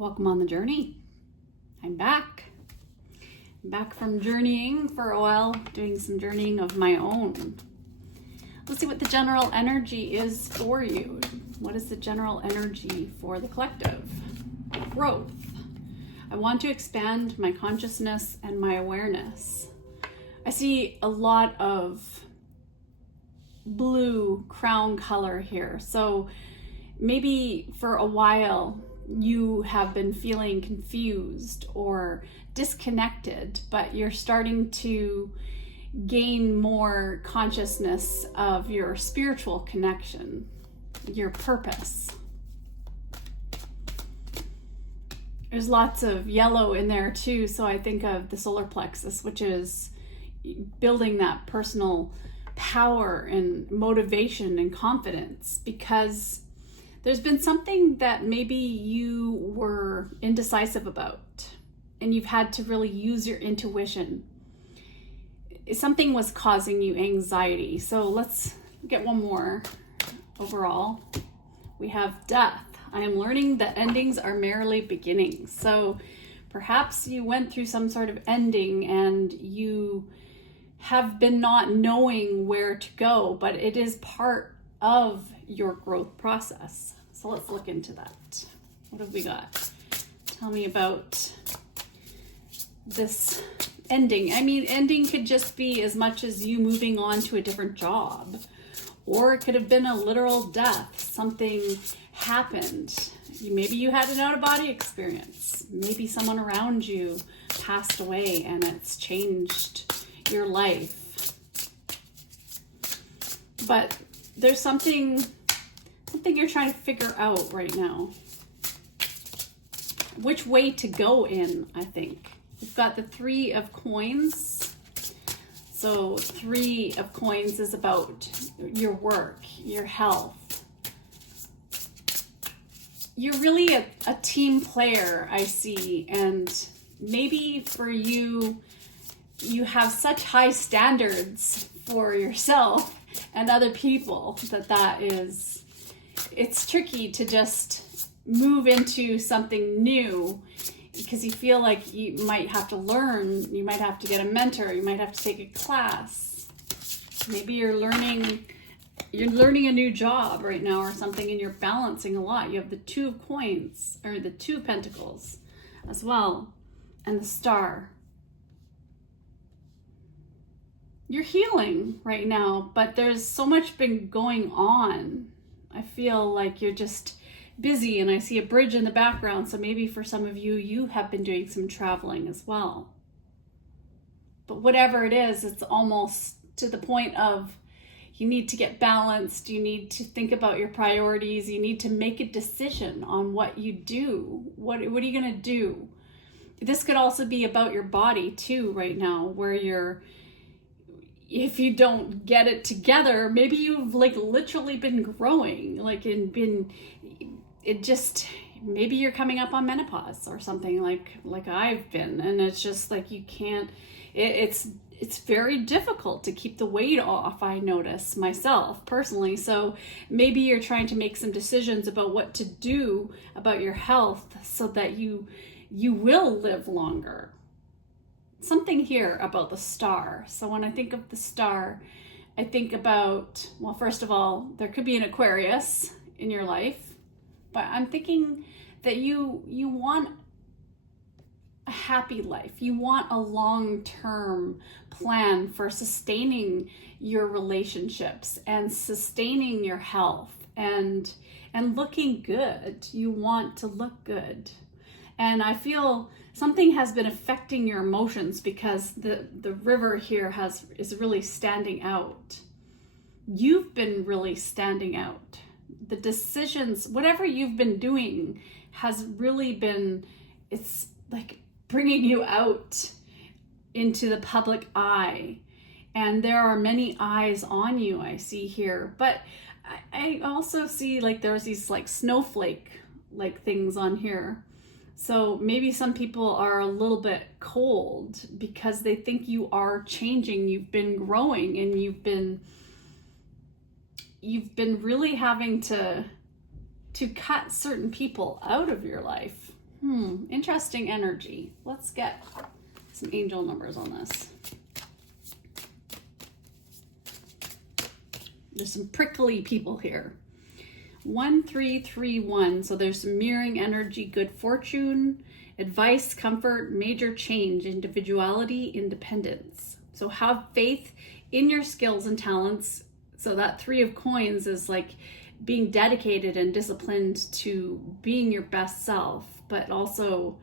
Welcome on the journey. I'm back. I'm back from journeying for a while, doing some journeying of my own. Let's see what the general energy is for you. What is the general energy for the collective? Growth. I want to expand my consciousness and my awareness. I see a lot of blue crown color here. So maybe for a while you have been feeling confused or disconnected, but you're starting to gain more consciousness of your spiritual connection, your purpose. There's lots of yellow in there too, so I think of the solar plexus, which is building that personal power and motivation and confidence, because there's been something that maybe you were indecisive about and you've had to really use your intuition. Something was causing you anxiety. So let's get one more. Overall, we have death. I am learning that endings are merely beginnings. So perhaps you went through some sort of ending and you have been not knowing where to go, but it is part of your growth process. So let's look into that. What have we got? Tell me about this ending. I mean, ending could just be as much as you moving on to a different job, or it could have been a literal death. Something happened. Maybe you had an out-of-body experience. Maybe someone around you passed away and it's changed your life. But there's something you're trying to figure out right now. Which way to go in, I think. We've got the 3 of coins. So 3 of coins is about your work, your health. You're really a team player, I see. And maybe for you, you have such high standards for yourself and other people that it's tricky to just move into something new, because you feel like you might have to learn, you might have to get a mentor, you might have to take a class. Maybe you're learning a new job right now or something, and you're balancing a lot. You have the 2 of coins, or the 2 of pentacles as well, and the star. You're healing right now, but there's so much been going on. I feel like you're just busy, and I see a bridge in the background. So maybe for some of you, you have been doing some traveling as well. But whatever it is, it's almost to the point of you need to get balanced. You need to think about your priorities. You need to make a decision on what you do. What are you going to do? This could also be about your body too right now, where if you don't get it together, maybe you've literally been growing, maybe you're coming up on menopause or something like I've been, and it's just like you can't, it's very difficult to keep the weight off, I notice myself personally. So maybe you're trying to make some decisions about what to do about your health so that you will live longer. Something here about the star. So when I think of the star, I think about, well, first of all, there could be an Aquarius in your life, but I'm thinking that you want a happy life. You want a long-term plan for sustaining your relationships and sustaining your health and looking good. You want to look good. And I feel something has been affecting your emotions, because the river here is really standing out. You've been really standing out. The decisions, whatever you've been doing, has really been, it's like bringing you out into the public eye. And there are many eyes on you, I see here. But I also see there's these snowflake things on here. So maybe some people are a little bit cold because they think you are changing. You've been growing, and you've been really having to cut certain people out of your life. Interesting energy. Let's get some angel numbers on this. There's some prickly people here. 1-3-3-1. So there's some mirroring energy, good fortune, advice, comfort, major change, individuality, independence. So have faith in your skills and talents. So that 3 of coins is like being dedicated and disciplined to being your best self, but also,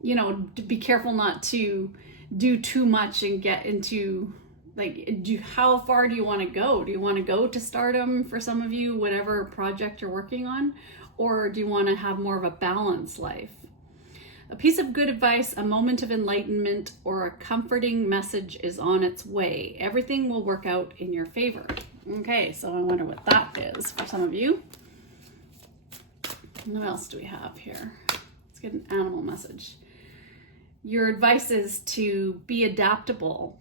you know, to be careful not to do too much and get into like, how far do you want to go? Do you want to go to stardom for some of you, whatever project you're working on? Or do you want to have more of a balanced life? A piece of good advice, a moment of enlightenment, or a comforting message is on its way. Everything will work out in your favor. Okay, so I wonder what that is for some of you. What else do we have here? Let's get an animal message. Your advice is to be adaptable.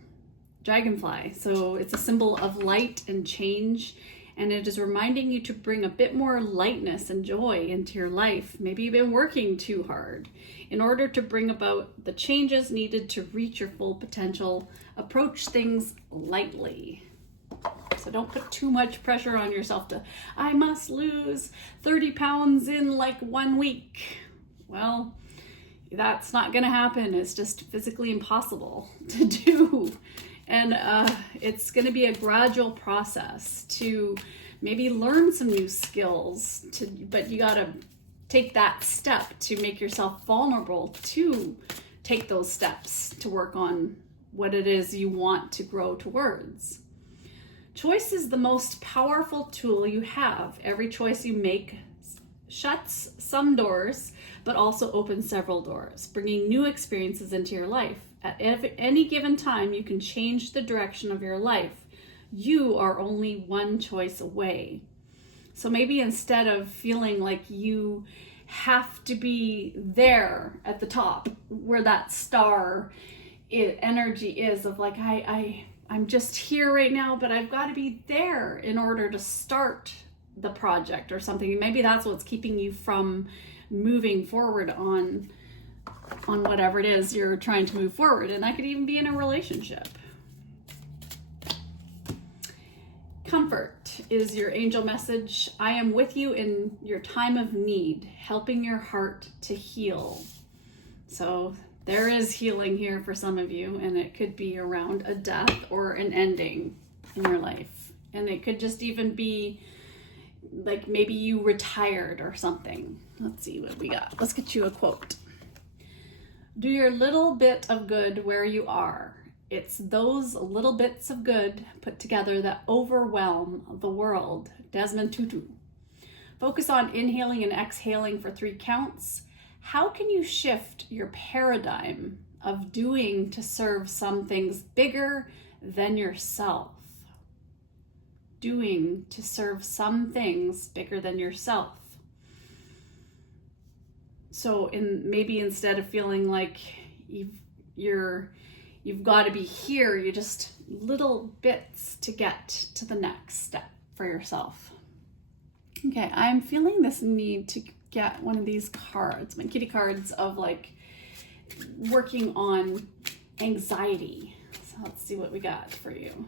Dragonfly. So it's a symbol of light and change, and it is reminding you to bring a bit more lightness and joy into your life. Maybe you've been working too hard. In order to bring about the changes needed to reach your full potential, approach things lightly. So don't put too much pressure on yourself to, I must lose 30 pounds in like 1 week. Well, that's not going to happen. It's just physically impossible to do. And it's going to be a gradual process to maybe learn some new skills, but you got to take that step to make yourself vulnerable to take those steps to work on what it is you want to grow towards. Choice is the most powerful tool you have. Every choice you make shuts some doors, but also opens several doors, bringing new experiences into your life. At any given time, you can change the direction of your life. You are only one choice away. So maybe instead of feeling like you have to be there at the top, where that star energy is of like, I'm just here right now, but I've got to be there in order to start the project or something. Maybe that's what's keeping you from moving forward on whatever it is you're trying to move forward. And that could even be in a relationship. Comfort is your angel message. I am with you in your time of need, helping your heart to heal. So there is healing here for some of you, and it could be around a death or an ending in your life. And it could just even be like maybe you retired or something. Let's see what we got. Let's get you a quote. Do your little bit of good where you are. It's those little bits of good put together that overwhelm the world. Desmond Tutu. Focus on inhaling and exhaling for 3 counts. How can you shift your paradigm of doing to serve some things bigger than yourself? Doing to serve some things bigger than yourself. So maybe instead of feeling like you've got to be here, you just little bits to get to the next step for yourself. Okay, I'm feeling this need to get one of these cards, my kitty cards of like working on anxiety. So let's see what we got for you.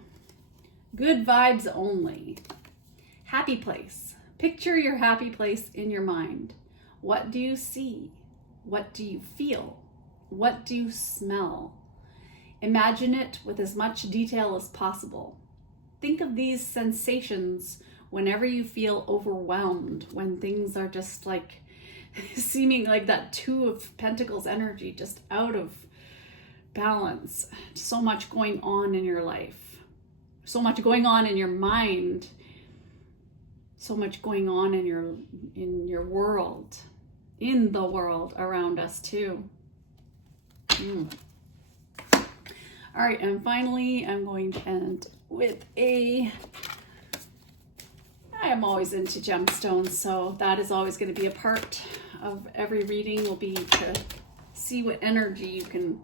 Good vibes only. Happy place. Picture your happy place in your mind. What do you see? What do you feel? What do you smell? Imagine it with as much detail as possible. Think of these sensations whenever you feel overwhelmed, when things are just like seeming like that 2 of Pentacles energy, just out of balance. So much going on in your life. So much going on in your mind. So much going on in your world, in the world around us too. All right, and finally, I'm going to end with I am always into gemstones, so that is always going to be a part of every reading, will be to see what energy you can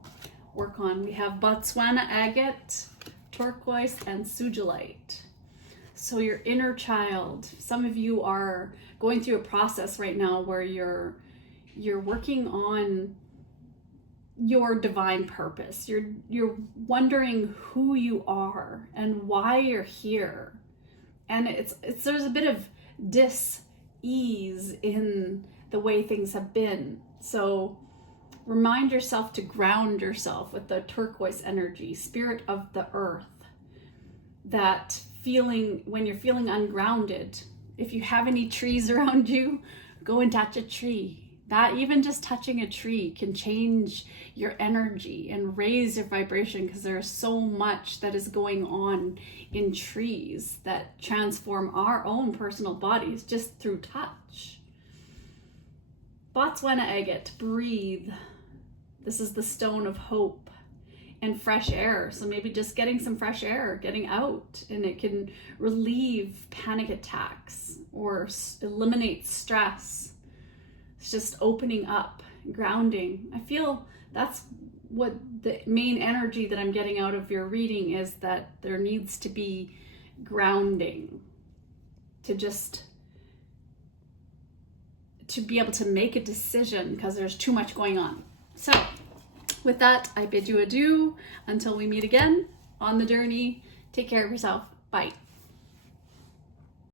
work on. We have Botswana agate, turquoise, and sugilite. So your inner child, some of you are going through a process right now where you're you're working on your divine purpose. You're wondering who you are and why you're here. And there's a bit of dis-ease in the way things have been. So remind yourself to ground yourself with the turquoise energy, spirit of the earth. That feeling when you're feeling ungrounded, if you have any trees around you, go and touch a tree. That even just touching a tree can change your energy and raise your vibration, because there's so much that is going on in trees that transform our own personal bodies just through touch. Botswana agate, breathe. This is the stone of hope and fresh air. So maybe just getting some fresh air, getting out, and it can relieve panic attacks or eliminate stress. It's just opening up, grounding. I feel that's what the main energy that I'm getting out of your reading is, that there needs to be grounding to be able to make a decision, because there's too much going on. So with that, I bid you adieu until we meet again on the journey. Take care of yourself. Bye.